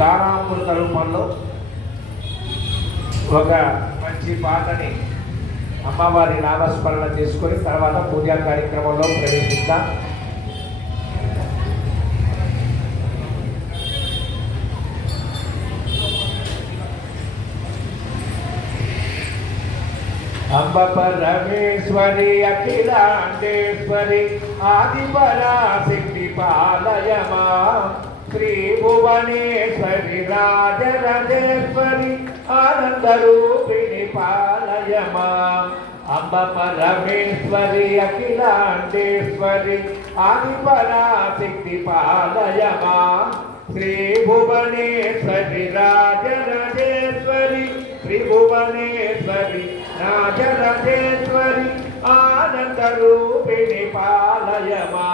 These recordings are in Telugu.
గానామృత రూపంలో ఒక మంచి పాటని అమ్మవారి నామస్మరణ చేసుకొని తర్వాత పూజా కార్యక్రమంలో ప్రవేశిద్దాం. అంబ పరమేశ్వరి అఖిలాండేశ్వరి ఆదిపరాశక్తి పాలయమా శ్రీ భువనేశ్వరి రాజరాజేశ్వరి ఆనందరూపిణి పాలయమా అంబ పరమేశ్వరి అఖిలాండేశ్వరి ఆదిపరాశక్తి పాలయమా శ్రీ భువనేశ్వరి రాజరాజేశ్వరి త్రిభువనేశ్వరి రాజరాజేశ్వరి ఆనందరూపిణి పాలయమా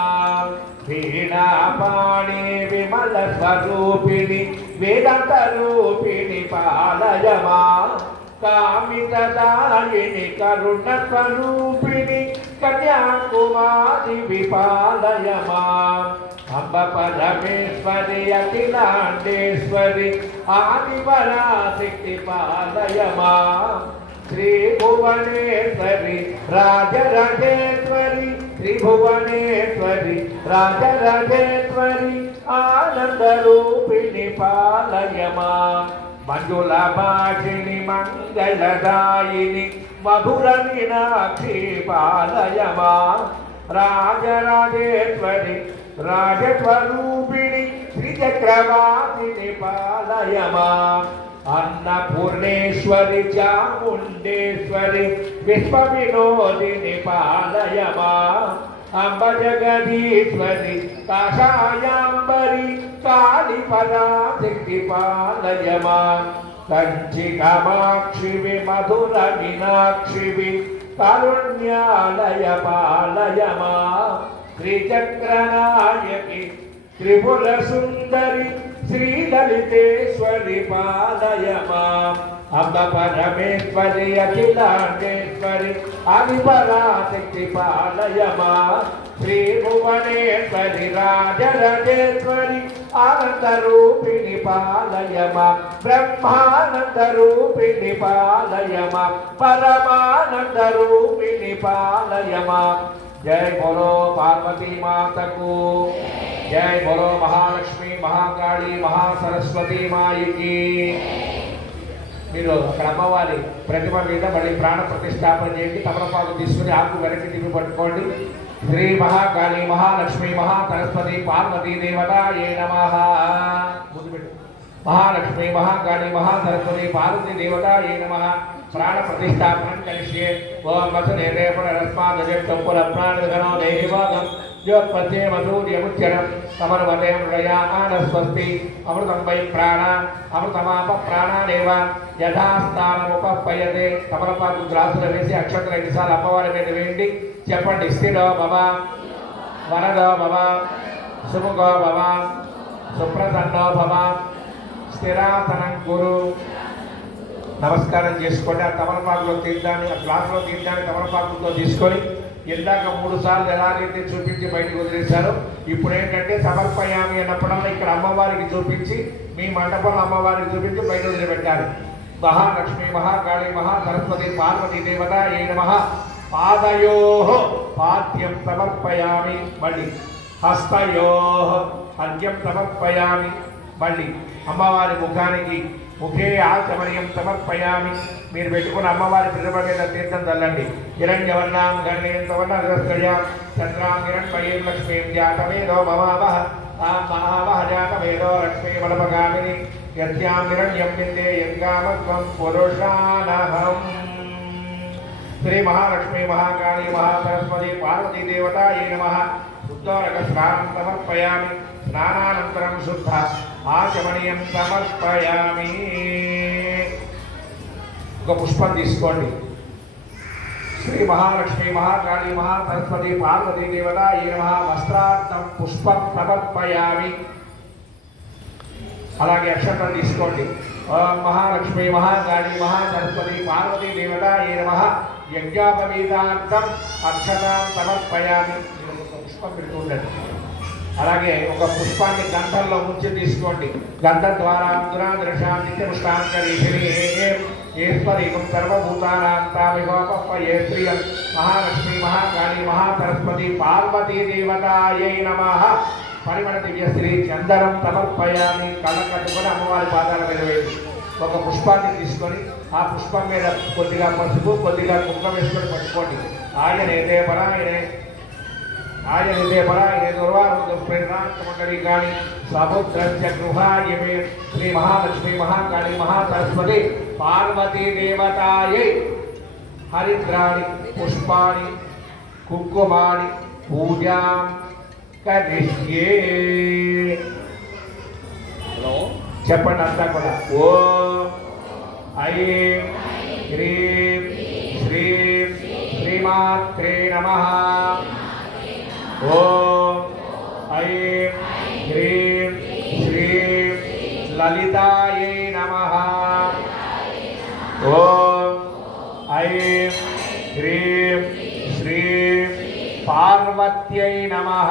వీణాపాణి విమల స్వరూపిణి వేదాంత రూపిణి పాలయమా కామితదాయిని కరుణ స్వరూపిణి కన్యాకుమారి విపాలయమా అంబ పరమేశ్వరి అఖిలాండేశ్వరి ఆదిపరాశక్తి పాలయమా శ్రీ భువనేశ్వరి రాజరాజేశ్వరి త్రిభువనేశ్వరి రాజరాజేశ్వరి ఆనందరూపిణి పాలయమా మంజుల భాషిణి మంగళదాయిని మధుర మీనాక్షి పాలయమా రాజరాజేశ్వరి రాజస్వరూపిణి శ్రీచక్రవాసిని పాలయమా అన్నపూర్ణేశ్వరి చాముండేశ్వరి విశ్వ వినోదిని పాలయమా అంబ జగదీశ్వరి కాషాయాంబరి కాళి పరాశక్తి పాలయమా కంచి కామాక్షివి మధుర మీనాక్షివి కారుణ్యాలయ పాలయమా శ్రీచక్రనాయకి త్రిపుర సుందరి శ్రీలలితేశ్వరి పాలయమా అంబ పరమేశ్వరి అఖిలాండేశ్వరి ఆదిపరాశక్తి పాలయమా శ్రీ భువనేశ్వరి రాజరాజేశ్వరి ఆనందరూపిణి పాలయమా బ్రహ్మానందరూపిణి పాలయమా పరమానందరూపిణి పాలయమా जय बोलो पार्वती माता को, जय बोलो महालक्ष्मी महाकाली महासरस्वती माई की। మీరు అక్కడ అమ్మవారి ప్రతిమ మీద మళ్ళీ ప్రాణ ప్రతిష్టాపన చేయండి. తమలపాకు తీసుకుని ఆకు వెనక్కి తిప్పి పట్టుకోండి. శ్రీ మహాకాళి మహాలక్ష్మి మహాసరస్వతి పార్వతీ దేవత ఏ నమః. ముందు పెట్టు. మహాలక్ష్మి మహాకాళి మహాసరస్వతి పార్వతీ దేవత ఏ నమః. प्राण प्रतिष्ठापन करिष्ये ओम वसने रेपण रस्मादजक्तपुर प्राणगणो देहिभागं ज्योत्पत्ये मधुर्यमुच्चरं समर्वते मृडयामान स्वस्ति अमृतं वै प्राण अमृतमाप प्राणादेव यथास्थानमुपपयते तमलपाకు గ్లాసులో వేసి అక్షంతల విశాల అమ్మవారి మీద వేయండి. చెప్పండి. స్థిరో భవ వరదో భవ సుముఖో భవ సుప్రసన్నో భవ స్థిరాసనం గురు. నమస్కారం చేసుకోండి. ఆ తమలపాకులో తీర్థాన్ని ఆ గ్లాసులో తీర్థాన్ని తమలపాకులతో తీసుకొని ఇందాక 3 సార్లు ఎలాగైతే చూపించి బయటకు వదిలేశారో ఇప్పుడు ఏంటంటే సమర్పయామి అన్నప్పుడల్లా ఇక్కడ అమ్మవారికి చూపించి మీ మండపంలో అమ్మవారికి చూపించి బయట వదిలిపెట్టాలి. మహాలక్ష్మి మహాకాళి మహాసరస్వతి పార్వతీ దేవత ఏ నమః. పాదయో పాద్యం సమర్పయామి. మళ్ళీ హస్తయో అర్ఘ్యం సమర్పయామి. మళ్ళీ అమ్మవారి ముఖానికి ముఖే ఆచమనీయం సమర్పయామి. మీరు పెట్టుకున్న అమ్మవారి ప్రతిమ మీద తీర్థం చల్లండి. హిరణ్యవర్ణాం గణేంద్రవర్ణస్కర్యాం చంద్రాం హిరణ్మయీం లక్ష్మీం జాతవేదో భవావహ తాం మహావహ జాతవేదో లక్ష్మీ వలపగామిని యస్యాం హిరణ్యం విందే యంగామత్వం పురుషానహం. శ్రీ మహాలక్ష్మి మహాకాళి మహాసరస్వతి పార్వతీ దేవత ఏ నమః. శుద్ధోరక స్నానం సమర్పయామి. స్నానానంతరం శుద్ధ ఆచమనీయం సమర్పయామి. ఒక పుష్పం తీసుకోండి. శ్రీ మహాలక్ష్మి మహాకాళి మహాసరస్వతి పార్వతీ దేవత ఏ నమః. వస్త్రార్థం పుష్పం సమర్పయామి. అలాగే అక్షంతలు తీసుకోండి. ఓం మహాలక్ష్మి మహాకాళి మహాసరస్వతి పార్వతీ దేవత ఏ నమః. యజ్ఞోపవీతార్థం అక్షతాం సమర్పయామి. పుష్పం పెడుతూ ఉండండి. అలాగే ఒక పుష్పాన్ని గంధంలో ముంచి తీసుకోండి. గంధం ద్వారా ఈశ్వరీకం సర్వభూతానాంతామిహోపయ్యే ప్రియం మహాలక్ష్మి మహాకాళి మహాసరస్వతి పార్వతీ దేవతాయై నమః. పరిమళ దివ్య శ్రీ చందనం సమర్పయామి. కళ్ళకట్టుకొని అమ్మవారి పాదాల మీద వేసి ఒక పుష్పాన్ని తీసుకొని ఆ పుష్పం మీద కొద్దిగా పసుపు కొద్దిగా కుంకుమ వేసుకొని పట్టుకోండి. ఆయనైతే పరాయణే దుర్వారుడు ప్రేరణాంతమండలి కానీ సముద్రస్య గృహాయమే శ్రీ మహాలక్ష్మి మహాకాళి మహాసరస్వతి పార్వతీ దేవతాయై హరిద్రాణి పుష్పాని కుంకుమాని పూజాం కరిష్యే. చెప్పండి అంతా కూడా. ఓం ఐం హ్రీం శ్రీం శ్రీమాత్రే నమః. ఓం ఐం హ్రీం శ్రీం లలితాయై నమః. ఓం ఐం హ్రీం శ్రీం పార్వత్యై నమః.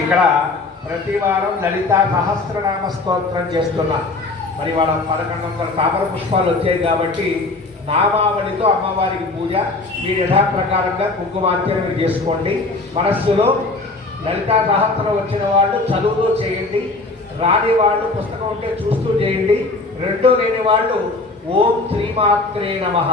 ఇక్కడ ప్రతి వారం లలితా సహస్రనామ స్తోత్రం చేస్తున్నా. మరి వాళ్ళ 1100 తామర పుష్పాలు వచ్చాయి కాబట్టి నామావళితో అమ్మవారికి పూజ. మీరు యథాప్రకారంగా కుంకుమార్చన మీరు చేసుకోండి. మనస్సులో లలితా సహస్రం వచ్చిన వాళ్ళు చదువుతూ చేయండి. రాని వాళ్ళు పుస్తకం ఉంటే చూస్తూ చేయండి. రెండో లేని వాళ్ళు ఓం శ్రీమాత్రే నమః